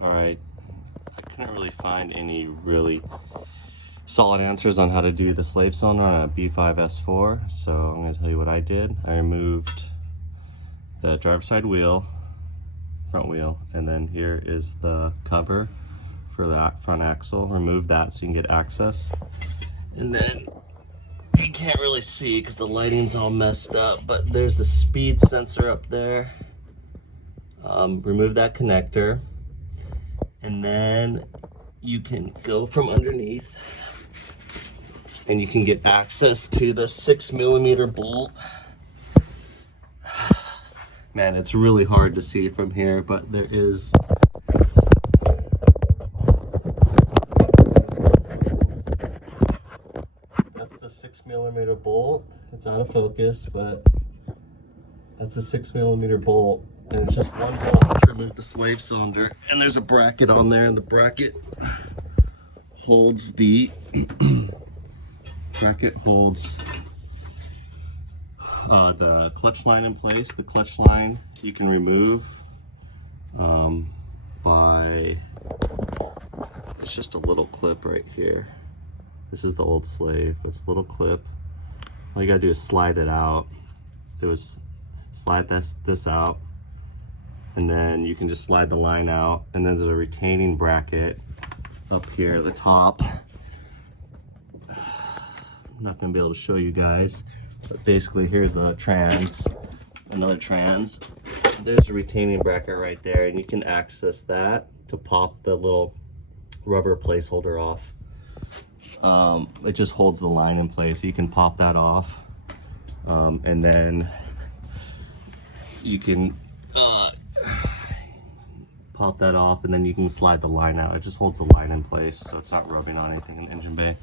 All right, I couldn't really find any really solid answers on how to do the slave cylinder on a B5 S4, so I'm going to tell you what I did. I removed the driver's side wheel, front wheel, and then here is the cover for the front axle. Remove that so you can get access. And then you can't really see because the lighting's all messed up, but there's the speed sensor up there. Remove that connector, and then you can go from underneath and you can get access to the 6mm bolt. Man, it's really hard to see from here, but there is that's the 6mm bolt. It's out of focus, but that's a 6mm bolt, and it's just one bolt to remove the slave cylinder. And there's a bracket on there, and the bracket holds the the clutch line in place. The clutch line you can remove by, it's just a little clip right here. This is the old slave. It's a little clip. All you gotta do is slide it out. Slide this out, and then you can just slide the line out, and then there's a retaining bracket up here at the top. I'm not gonna be able to show you guys, but basically here's the trans, another trans. There's a retaining bracket right there, and you can access that to pop the little rubber placeholder off. It just holds the line in place, so you can pop that off, and then you can pop that off, and then you can slide the line out. It just holds the line in place so it's not rubbing on anything in the engine bay.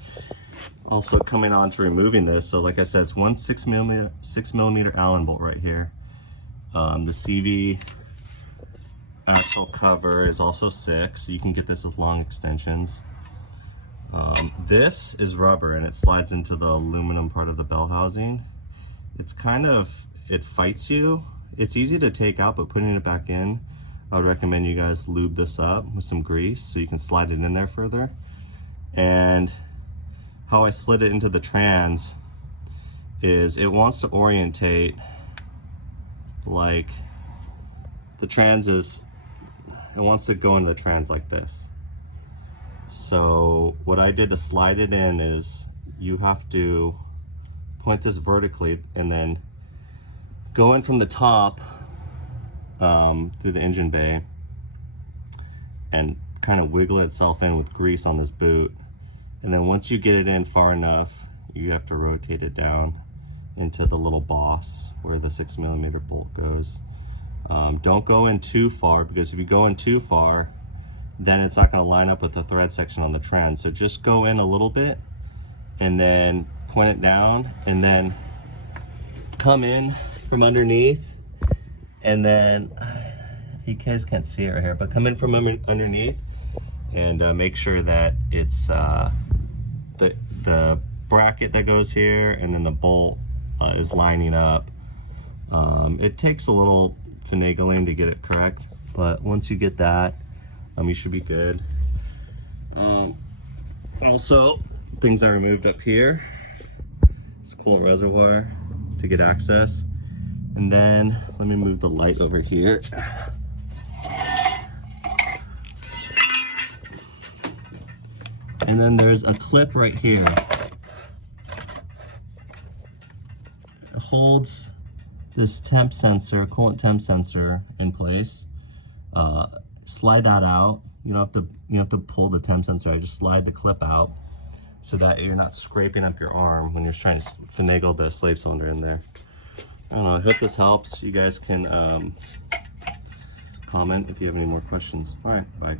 Also, coming on to removing this, so like I said, it's one 6mm Allen bolt right here. The CV axle cover is also 6, so you can get this with long extensions. This is rubber, and it slides into the aluminum part of the bell housing. It's kind of, it fights you. It's easy to take out, but putting it back in, I would recommend you guys lube this up with some grease so you can slide it in there further. And how I slid it into the trans is it wants to orientate like the trans is, it wants to go into the trans like this. So what I did to slide it in is you have to point this vertically and then go in from the top through the engine bay and kind of wiggle itself in with grease on this boot. And then once you get it in far enough, you have to rotate it down into the little boss where the 6mm bolt goes. Don't go in too far, because if you go in too far, then it's not going to line up with the thread section on the trend. So just go in a little bit and then point it down, and then come in from underneath, and then you guys can't see it right here, but come in from underneath and make sure that it's the bracket that goes here and then the bolt is lining up. It takes a little finagling to get it correct, but once you get that, you should be good. Also, things I removed up here, it's a coolant reservoir to get access. And then let me move the light over here. And then there's a clip right here. It holds this temp sensor, coolant temp sensor in place. Slide that out. You don't have to pull the temp sensor. I just slide the clip out so that you're not scraping up your arm when you're trying to finagle the slave cylinder in there. I don't know, I hope this helps. You guys can comment if you have any more questions. All right, bye.